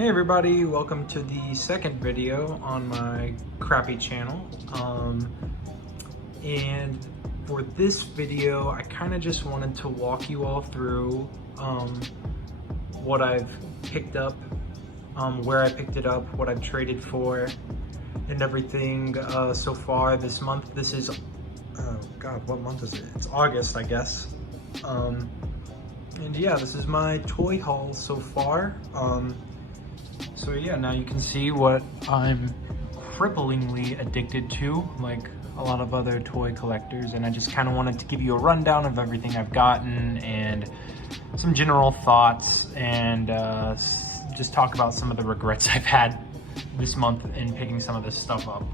Hey everybody, welcome to the second video on my crappy channel. And for this video, I kind of just wanted to walk you all through what I've picked up, where I picked it up, what I've traded for, and everything so far this month. This is, oh God, what month is it? It's August, I guess. And yeah, this is my toy haul so far. So yeah, now you can see what I'm cripplingly addicted to, like a lot of other toy collectors, and I just kind of wanted to give you a rundown of everything I've gotten and some general thoughts, and just talk about some of the regrets I've had this month in picking some of this stuff up.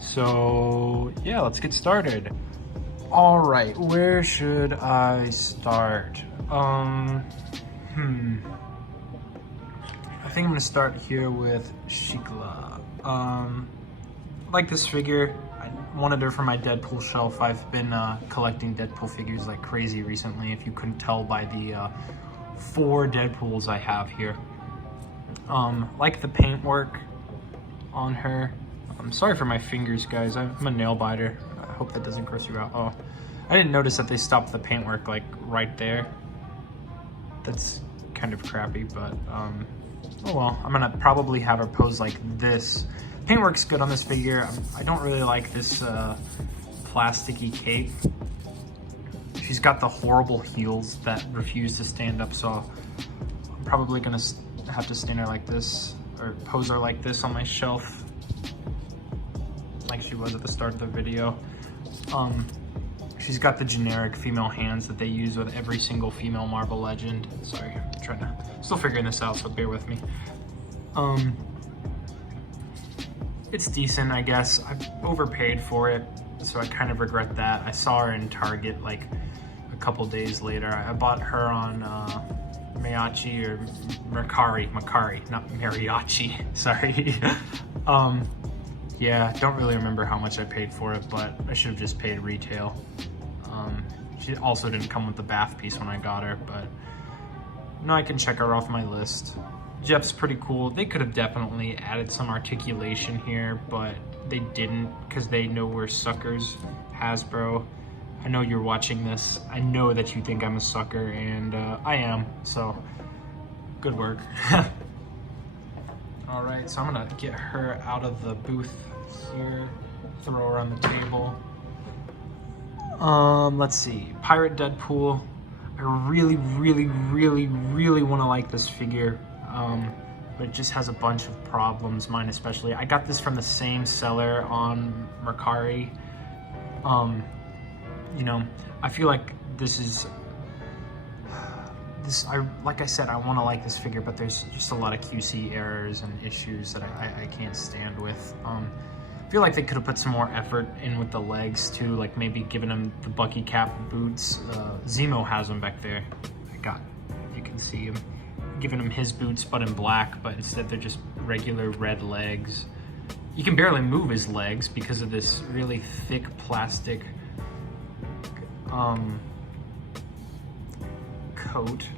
So yeah, let's get started. All right, where should I start? I think I'm gonna start here with Shikla. I like this figure. I wanted her for my Deadpool shelf. I've been collecting Deadpool figures like crazy recently, if you couldn't tell by the 4 Deadpools I have here. Like the paintwork on her. I'm sorry for my fingers, guys. I'm a nail biter. I hope that doesn't gross you out. Oh, I didn't notice that they stopped the paintwork like right there. That's kind of crappy, but oh well. I'm gonna probably have her pose like this. Paintwork's good on this figure. I don't really like this plasticky cape. She's got the horrible heels that refuse to stand up, so I'm probably gonna have to stand her like this, or pose her like this on my shelf, like she was at the start of the video. She's got the generic female hands that they use with every single female Marvel Legend. Sorry, I'm trying to, still figuring this out, so bear with me. It's decent, I guess. I've overpaid for it, so I kind of regret that. I saw her in Target like a couple days later. I bought her on Mariachi or Macari, not Mariachi, sorry. Yeah, don't really remember how much I paid for it, but I should have just paid retail. She also didn't come with the bath piece when I got her, but now I can check her off my list. Jeff's pretty cool. They could have definitely added some articulation here, but they didn't, because they know we're suckers. Hasbro, I know you're watching this. I know that you think I'm a sucker, and I am, so good work. All right, so I'm gonna get her out of the booth here, throw her on the table. Let's see, Pirate Deadpool. I really want to like this figure, but it just has a bunch of problems, mine especially. I got this from the same seller on Mercari. You know, I feel like this is, like I said, I want to like this figure, but there's just a lot of QC errors and issues that I can't stand with. I feel like they could have put some more effort in with the legs too, like maybe giving him the Bucky cap boots. Zemo has them back there. You can see him, giving him his boots but in black, but instead they're just regular red legs. You can barely move his legs because of this really thick plastic coat.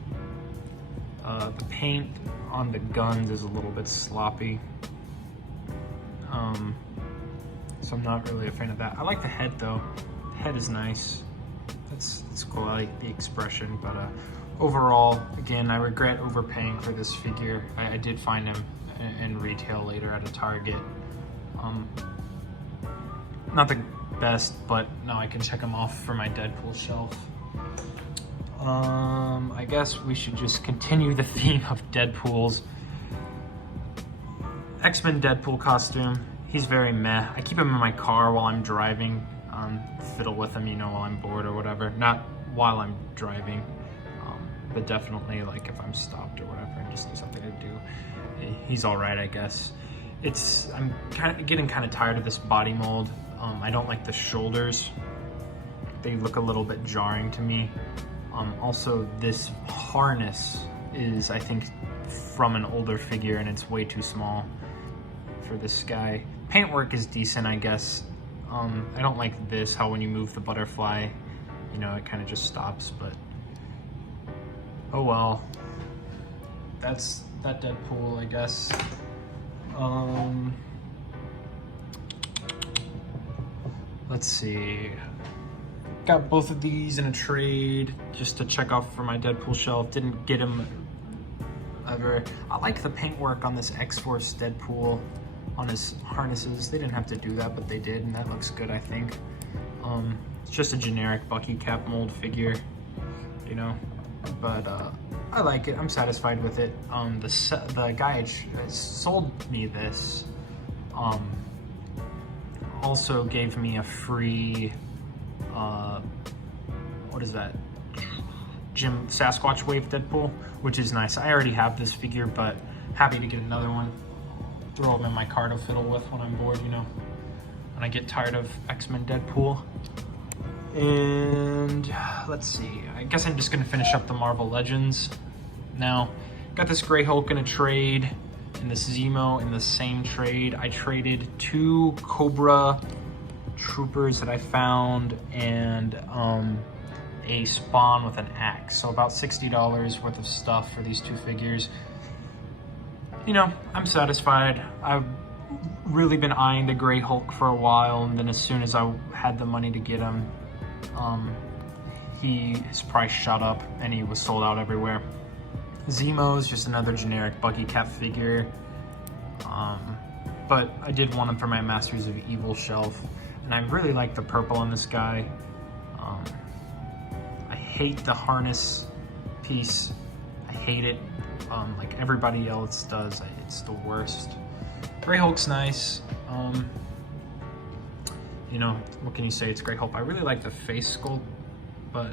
The paint on the guns is a little bit sloppy. So I'm not really a fan of that. I like the head though. The head is nice. That's cool. I like the expression, but overall, again, I regret overpaying for this figure. I did find him in retail later at a Target. Not the best, but now I can check him off for my Deadpool shelf. I guess we should just continue the theme of Deadpools. X-Men Deadpool costume. He's very meh. I keep him in my car while I'm driving. Fiddle with him, you know, while I'm bored or whatever. Not while I'm driving, but definitely like if I'm stopped or whatever and just need something to do. He's all right, I guess. I'm getting kind of tired of this body mold. I don't like the shoulders. They look a little bit jarring to me. Also, this harness is, I think, from an older figure, and it's way too small for this guy. Paintwork is decent, I guess. I don't like this, how when you move the butterfly, you know, it kind of just stops, but oh well. that's that Deadpool, I guess. Let's see. Got both of these in a trade just to check off for my Deadpool shelf. Didn't get them ever. I like the paintwork on this X-Force Deadpool on his harnesses. They didn't have to do that, but they did, and that looks good, I think. It's just a generic Bucky cap mold figure, you know, but I like it. I'm satisfied with it. The guy sold me this also gave me a free what is that, Jim Sasquatch Wave Deadpool, which is nice. I already have this figure, but happy to get another one. Throw them in my car to fiddle with when I'm bored, you know, when I get tired of X-Men Deadpool. And let's see, I guess I'm just gonna finish up the Marvel Legends now. Got this Grey Hulk in a trade, and this Zemo in the same trade. I traded 2 Cobra Troopers that I found and a Spawn with an axe. So about $60 worth of stuff for these 2 figures. You know, I'm satisfied. I've really been eyeing the Grey Hulk for a while, and then as soon as I had the money to get him, his price shot up and he was sold out everywhere. Zemo is just another generic Bucky cap figure, but I did want him for my Masters of Evil shelf, and I really like the purple on this guy. I hate the harness piece. I hate it. Like everybody else does. It's the worst. Grey Hulk's nice. You know, what can you say? It's Grey Hulk. I really like the face sculpt, but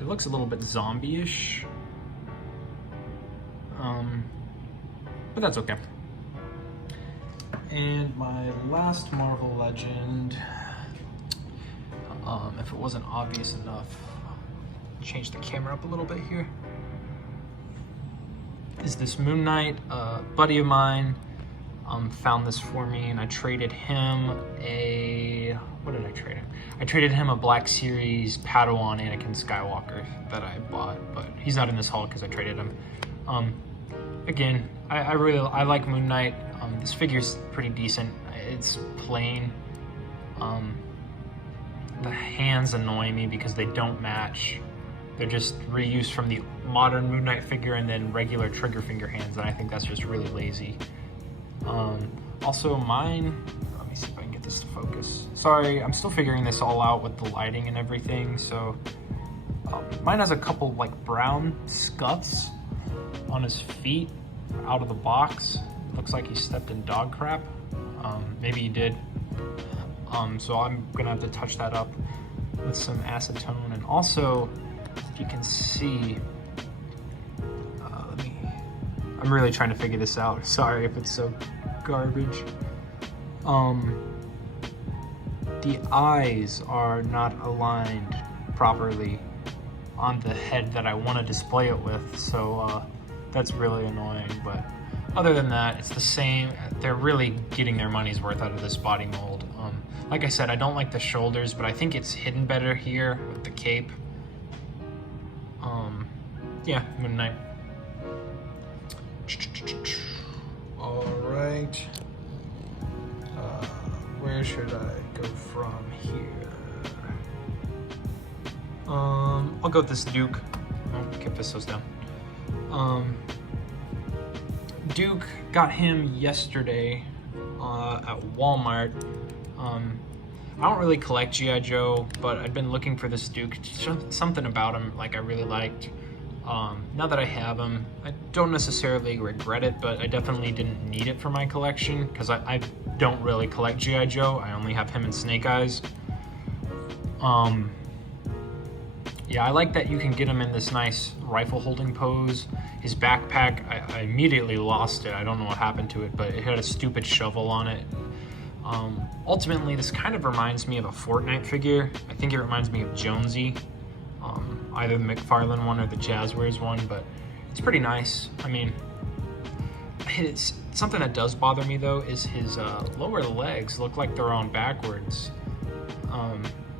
it looks a little bit zombie-ish. But that's okay. And my last Marvel Legend, if it wasn't obvious enough, change the camera up a little bit here, is this Moon Knight. A buddy of mine found this for me, and I traded him what did I trade him? I traded him a Black Series Padawan Anakin Skywalker that I bought, but he's not in this haul because I traded him. Again, I like Moon Knight. This figure's pretty decent. It's plain. The hands annoy me because they don't match. They're just reused from the modern Moon Knight figure and then regular trigger finger hands, and I think that's just really lazy. Also mine, let me see if I can get this to focus. Sorry, I'm still figuring this all out with the lighting and everything, so mine has a couple like brown scuffs on his feet out of the box. Looks like he stepped in dog crap. Maybe he did. So I'm gonna have to touch that up with some acetone. And also, if you can see, I'm really trying to figure this out. Sorry if it's so garbage. The eyes are not aligned properly on the head that I want to display it with, so that's really annoying. But other than that, it's the same. They're really getting their money's worth out of this body mold. Like I said, I don't like the shoulders, but I think it's hidden better here with the cape. Yeah, Moon Knight. All right. Where should I go from here? I'll go with this Duke. Oh, keep Fistos down. Duke, got him yesterday at Walmart. I don't really collect G.I. Joe, but I'd been looking for this Duke. Something about him like I really liked. Now that I have him, I don't necessarily regret it, but I definitely didn't need it for my collection because I don't really collect G.I. Joe. I only have him and Snake Eyes. Yeah, I like that you can get him in this nice rifle holding pose. His backpack, I immediately lost it. I don't know what happened to it, but it had a stupid shovel on it. Ultimately, this kind of reminds me of a Fortnite figure. I think it reminds me of Jonesy, either the McFarlane one or the Jazzwares one, but it's pretty nice. I mean, it's something that does bother me though is his lower legs look like they're on backwards.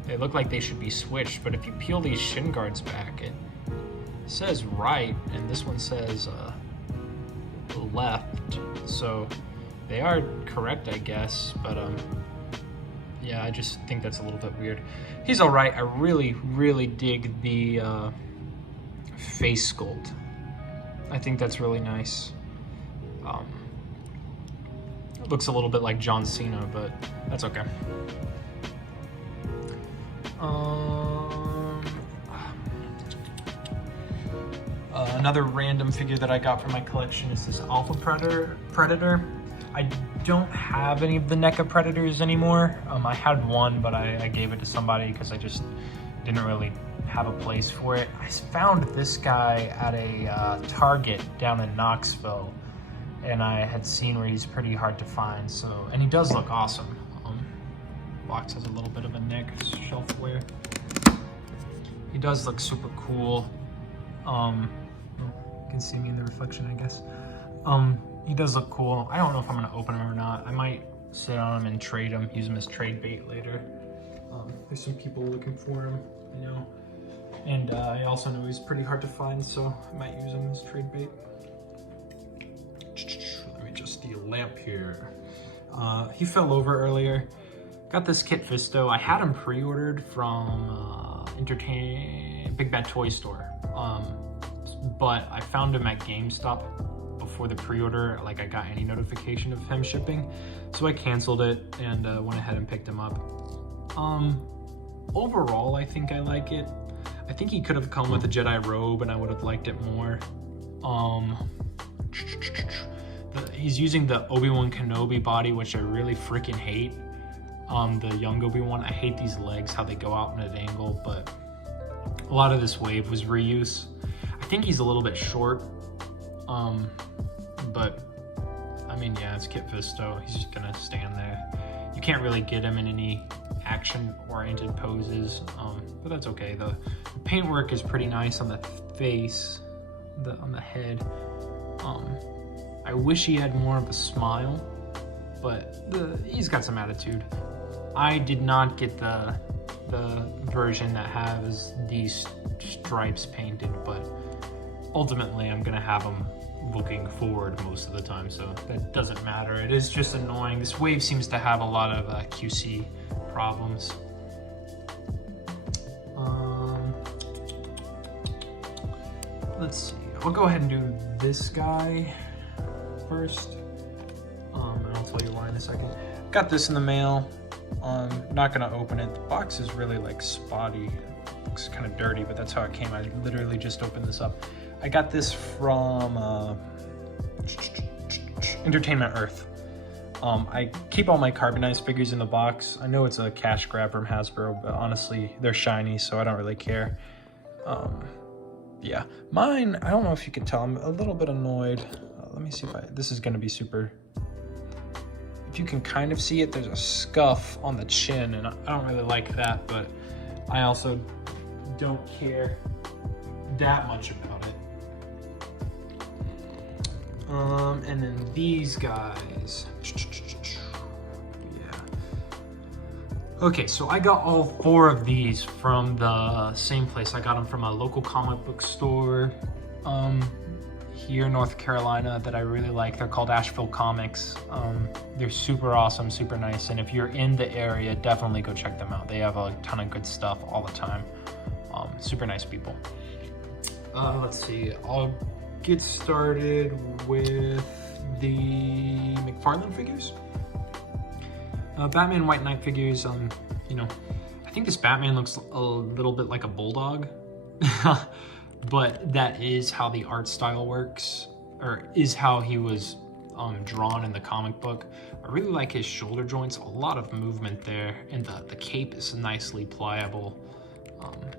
They look like they should be switched, but if you peel these shin guards back, it says right, and this one says left, so they are correct, I guess, but yeah, I just think that's a little bit weird. He's all right. I really dig the face sculpt. I think that's really nice. It looks a little bit like John Cena, but that's okay. Another random figure that I got from my collection is this Alpha Predator. I don't have any of the NECA Predators anymore. I had one, but I gave it to somebody because I just didn't really have a place for it. I found this guy at a Target down in Knoxville, and I had seen where he's pretty hard to find. So, and he does look awesome. Box has a little bit of a nick, shelf wear. He does look super cool. You can see me in the reflection, I guess. He does look cool. I don't know if I'm gonna open him or not. I might sit on him and trade him, use him as trade bait later. There's some people looking for him, you know. And I also know he's pretty hard to find, so I might use him as trade bait. Let me just steal a lamp here. He fell over earlier. Got this Kit Fisto. I had him pre-ordered from Big Bad Toy Store. But I found him at GameStop before the pre-order, like I got any notification of him shipping. So I canceled it and went ahead and picked him up. Overall, I think I like it. I think he could have come with a Jedi robe and I would have liked it more. He's using the Obi-Wan Kenobi body, which I really freaking hate. The young Obi-Wan, I hate these legs, how they go out in an angle, but a lot of this wave was reuse. I think he's a little bit short, but I mean, yeah, it's Kit Fisto. He's just gonna stand there. You can't really get him in any action-oriented poses, but that's okay. The paintwork is pretty nice on the face, on the head. I wish he had more of a smile, but he's got some attitude. I did not get the version that has these stripes painted, but ultimately I'm gonna have him looking forward most of the time, so that doesn't matter. It is just annoying. This wave seems to have a lot of QC problems. Let's see. I'll go ahead and do this guy first, and I'll tell you why in a second. Got this in the mail. Not gonna open it. The box is really like spotty. Looks kind of dirty, but that's how it came. I literally just opened this up. I got this from Entertainment Earth. I keep all my carbonized figures in the box. I know it's a cash grab from Hasbro, but honestly, they're shiny, so I don't really care. Yeah, mine, I don't know if you can tell, I'm a little bit annoyed. Let me see if this is gonna be super, if you can kind of see it, there's a scuff on the chin, and I don't really like that, but I also don't care that much about it. And then these guys. Yeah. Okay, so I got all 4 of these from the same place. I got them from a local comic book store here in North Carolina that I really like. They're called Asheville Comics. They're super awesome, super nice, and if you're in the area, definitely go check them out. They have a ton of good stuff all the time. Super nice people. Let's see, I'll get started with the McFarlane figures. Batman White Knight figures, you know, I think this Batman looks a little bit like a bulldog, but that is how the art style works, or is how he was drawn in the comic book. I really like his shoulder joints, a lot of movement there, and the cape is nicely pliable.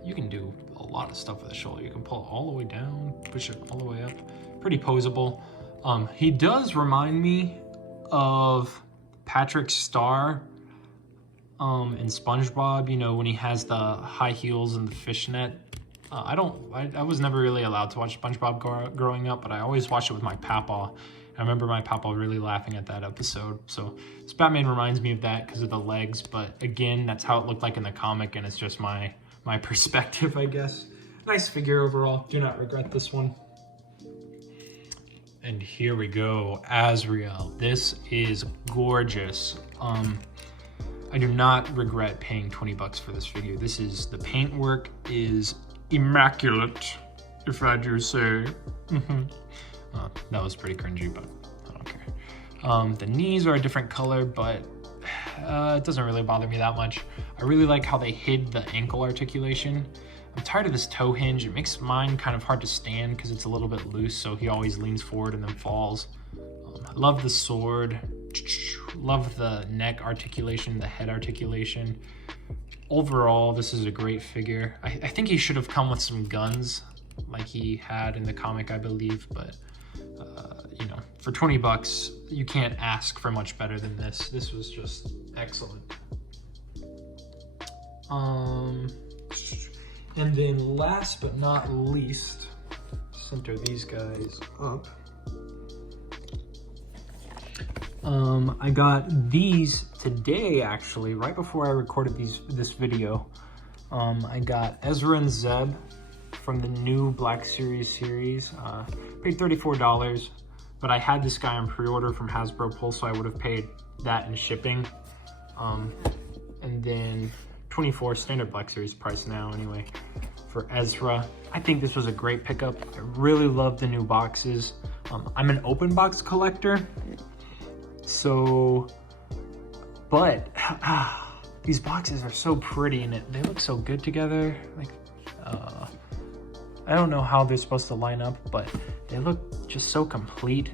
You can do a lot of stuff with the shoulder. You can pull it all the way down, push it all the way up. Pretty posable. He does remind me of Patrick Star in SpongeBob, you know, when he has the high heels and the fishnet. I was never really allowed to watch SpongeBob growing up, but I always watched it with my papa. I remember my papa really laughing at that episode. So this Batman reminds me of that because of the legs, but again, that's how it looked like in the comic, and it's just my perspective, I guess. Nice figure overall. Do not regret this one. And here we go, Azrael. This is gorgeous. I do not regret paying 20 bucks for this figure. The paintwork is immaculate, if I do say. That was pretty cringy, but I don't care. The knees are a different color, but it doesn't really bother me that much. I really like how they hid the ankle articulation. I'm tired of this toe hinge. It makes mine kind of hard to stand because it's a little bit loose, so he always leans forward and then falls. I love the sword. Love the neck articulation, the head articulation. Overall, this is a great figure. I think he should have come with some guns like he had in the comic, I believe, but you know, for 20 bucks, you can't ask for much better than this. This was just excellent. And then last but not least, center these guys up. I got these today, actually, right before I recorded this video. I got Ezra and Zeb from the new Black Series series. Paid $34, but I had this guy on pre-order from Hasbro Pulse, so I would have paid that in shipping. And then $24 standard Black Series price now anyway for Ezra. I think this was a great pickup. I really love the new boxes. I'm an open box collector, so, but these boxes are so pretty and they look so good together. Like, I don't know how they're supposed to line up, but they look just so complete.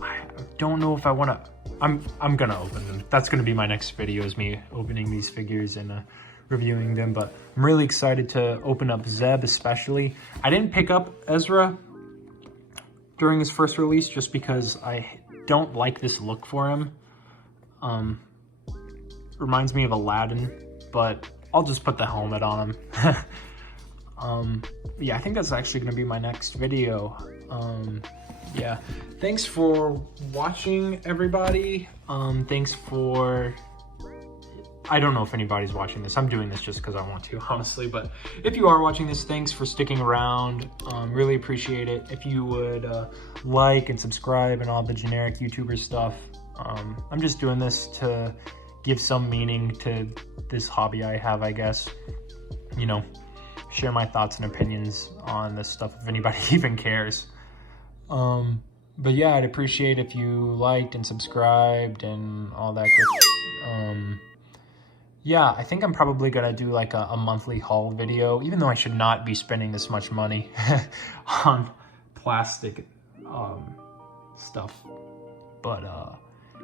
I don't know if I want to, I'm gonna open them. That's gonna be my next video, is me opening these figures and reviewing them, but I'm really excited to open up Zeb especially. I didn't pick up Ezra during his first release just because I don't like this look for him. Reminds me of Aladdin, but I'll just put the helmet on him. Yeah, I think that's actually gonna be my next video. Yeah, thanks for watching, everybody. Thanks for, I don't know if anybody's watching this. I'm doing this just because I want to, honestly, but if you are watching this, thanks for sticking around. Really appreciate it. If you would like and subscribe and all the generic YouTuber stuff. I'm just doing this to give some meaning to this hobby I have, I guess. You know, share my thoughts and opinions on this stuff if anybody even cares. But yeah, I'd appreciate if you liked and subscribed and all that good. Yeah, I think I'm probably gonna do like a monthly haul video, even though I should not be spending this much money on plastic stuff. But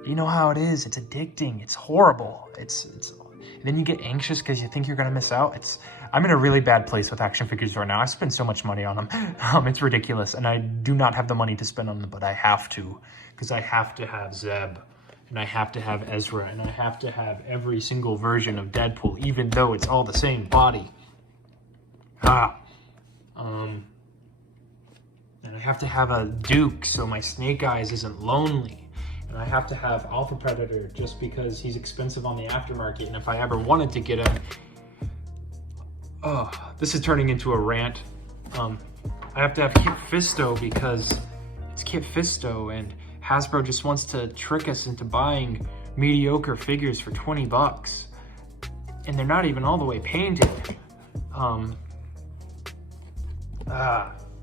you know how it is. It's addicting. It's horrible. It's and then you get anxious because you think you're gonna miss out. I'm in a really bad place with action figures right now. I spend so much money on them. It's ridiculous, and I do not have the money to spend on them, but I have to, because I have to have Zeb, and I have to have Ezra, and I have to have every single version of Deadpool, even though it's all the same body. And I have to have a Duke so my Snake Eyes isn't lonely. And I have to have Alpha Predator just because he's expensive on the aftermarket, and if I ever wanted to get him, this is turning into a rant. I have to have Kit Fisto because it's Kit Fisto, and Hasbro just wants to trick us into buying mediocre figures for 20 bucks. And they're not even all the way painted. All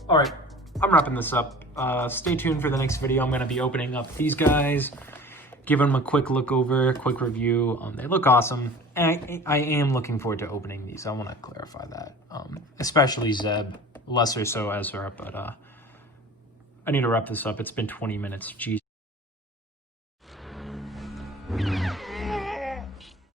right, I'm wrapping this up. Stay tuned for the next video. I'm gonna be opening up these guys, giving them a quick look over, quick review. They look awesome. And I am looking forward to opening these. I wanna clarify that. Especially Zeb, lesser so Ezra, but I need to wrap this up. It's been 20 minutes, jeez.